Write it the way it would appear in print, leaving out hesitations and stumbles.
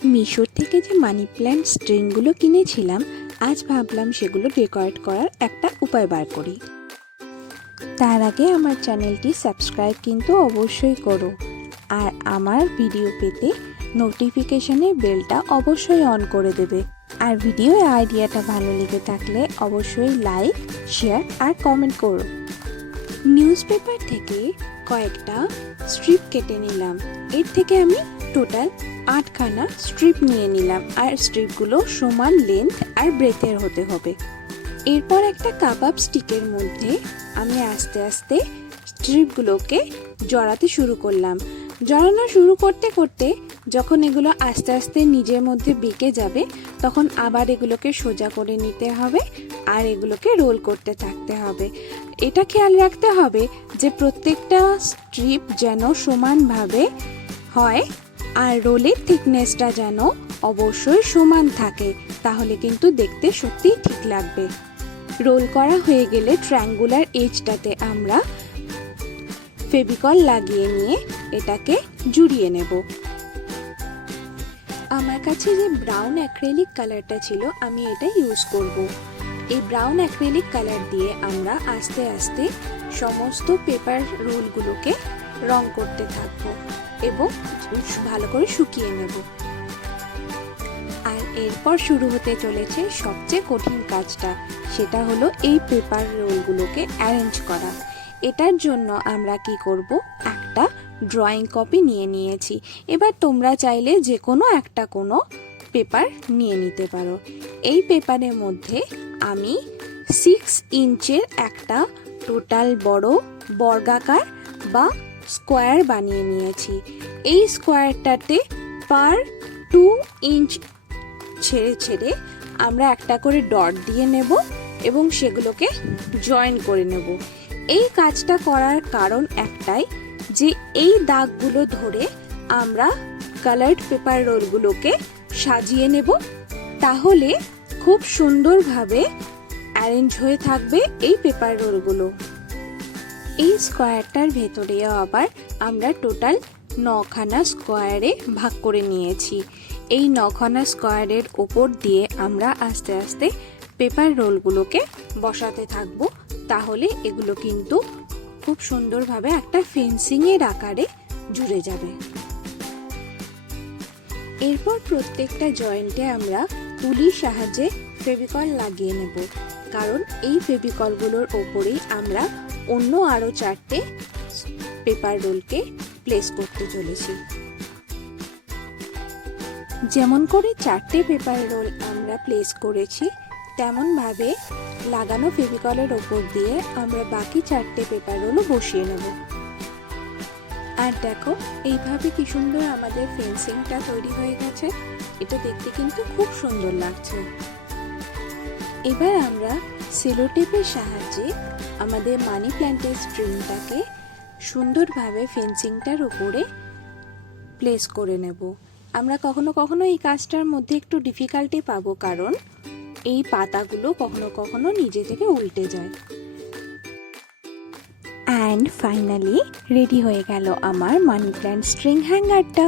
মিশোর থেকে যে money plant স্ট্রিংগুলো কিনেছিলাম, আজ ভাবলাম সেগুলো ডেকোরেট করার একটা উপায় বার করি। তার আগে আমার চ্যানেলটি সাবস্ক্রাইব কিন্তু অবশ্যই করো, আর আমার ভিডিও পেতে নোটিফিকেশনের বেলটা অবশ্যই অন করে দেবে। আর ভিডিওর আইডিয়াটা ভালো লেগে থাকলে অবশ্যই লাইক, শেয়ার আর কমেন্ট করো। নিউজ পেপার থেকে কয়েকটা স্ট্রিপ কেটে নিলাম। এর থেকে আমি টোটাল 8খানা স্ট্রিপ নিয়ে নিলাম, আর স্ট্রিপগুলো সমান লেন্থ আর ব্রেথের হতে হবে। এরপর একটা কাবাব স্টিকের মধ্যে আমি আস্তে আস্তে স্ট্রিপগুলোকে জড়াতে শুরু করলাম। জড়ানো শুরু করতে করতে যখন এগুলো আস্তে আস্তে নিজের মধ্যে বেঁকে যাবে, তখন আবার এগুলোকে সোজা করে নিতে হবে আর এগুলোকে রোল করতে থাকতে হবে। এটা খেয়াল রাখতে হবে যে প্রত্যেকটা স্ট্রিপ যেন সমানভাবে হয় আর রোলের থিকনেসটা যেন অবশ্যই সমান থাকে, তাহলে কিন্তু দেখতে সত্যিই ঠিক লাগবে। রোল করা হয়ে গেলে ট্রায়াঙ্গুলার এজটাতে আমরা ফেভিকল লাগিয়ে নিয়ে এটাকে জুড়িয়ে নেব। আমার কাছে যে ব্রাউন অ্যাক্রিলিক কালারটা ছিল, আমি এটা ইউজ করব। এই ব্রাউন অ্যাক্রিলিক কালার দিয়ে আমরা আস্তে আস্তে সমস্ত পেপার রোলগুলোকে রং করতে থাকবো এবং ভালো করে শুকিয়ে নেব। আর এরপর শুরু হতে চলেছে সবচেয়ে কঠিন কাজটা, সেটা হলো এই পেপার রোলগুলোকে অ্যারেঞ্জ করা। এটার জন্য আমরা কি করব, একটা ড্রয়িং কপি নিয়ে নিয়েছি। এবার তোমরা চাইলে যে কোনো একটা পেপার নিয়ে নিতে পারো। এই পেপারের মধ্যে আমি 6 ইঞ্চের একটা টোটাল বড় বর্গাকার বা স্কোয়ার বানিয়ে নিয়েছি। এই স্কোয়ারটাতে পার 2 ইঞ্চ ছেড়ে ছেড়ে আমরা একটা করে ডট দিয়ে নেব এবং সেগুলোকে জয়েন করে নেব। এই কাজটা করার কারণ একটাই, যে এই দাগগুলো ধরে আমরা কালার্ড পেপার রোলগুলোকে সাজিয়ে নেব, তাহলে খুব সুন্দরভাবে অ্যারেঞ্জ হয়ে থাকবে এই পেপার রোলগুলো। এই স্কোয়ারটার ভেতরেও আবার আমরা টোটাল 9খানা স্কোয়ারে ভাগ করে নিয়েছি। এই 9খানা স্কোয়ারের ওপর দিয়ে আমরা আস্তে আস্তে পেপার রোলগুলোকে বসাতে থাকবো, তাহলে এগুলো কিন্তু খুব সুন্দরভাবে একটা ফেন্সিংয়ের আকারে জুড়ে যাবে। এরপর প্রত্যেকটা জয়েন্টে আমরা তুলির সাহায্যে ফেভিকল লাগিয়ে নেব, কারণ এই ফেভিকলগুলোর ওপরেই আমরা অন্য আরও 4টে পেপার রোলকে প্লেস করতে চলেছি। যেমন করে 4টে পেপার রোল আমরা প্লেস করেছি, তেমনভাবে লাগানো ফেভিকলের ওপর দিয়ে আমরা বাকি 4টে পেপার রোলও বসিয়ে নেব। আর দেখো, এইভাবে কি সুন্দর আমাদের ফেন্সিংটা তৈরি হয়ে গেছে। এটা দেখতে কিন্তু খুব সুন্দর লাগছে। এবার আমরা সেলো টেপের সাহায্যে আমাদের মানি প্ল্যান্টের স্ট্রিংটাকে সুন্দরভাবে ফেন্সিংটার উপরে প্লেস করে নেব। আমরা কখনো কখনো এই কাজটার মধ্যে একটু ডিফিকাল্টি পাবো, কারণ এই পাতাগুলো কখনো কখনো নিজে থেকে উল্টে যায়। অ্যান্ড ফাইনালি রেডি হয়ে গেল আমার মানি প্ল্যান্ট স্ট্রিং হ্যাঙ্গারটা।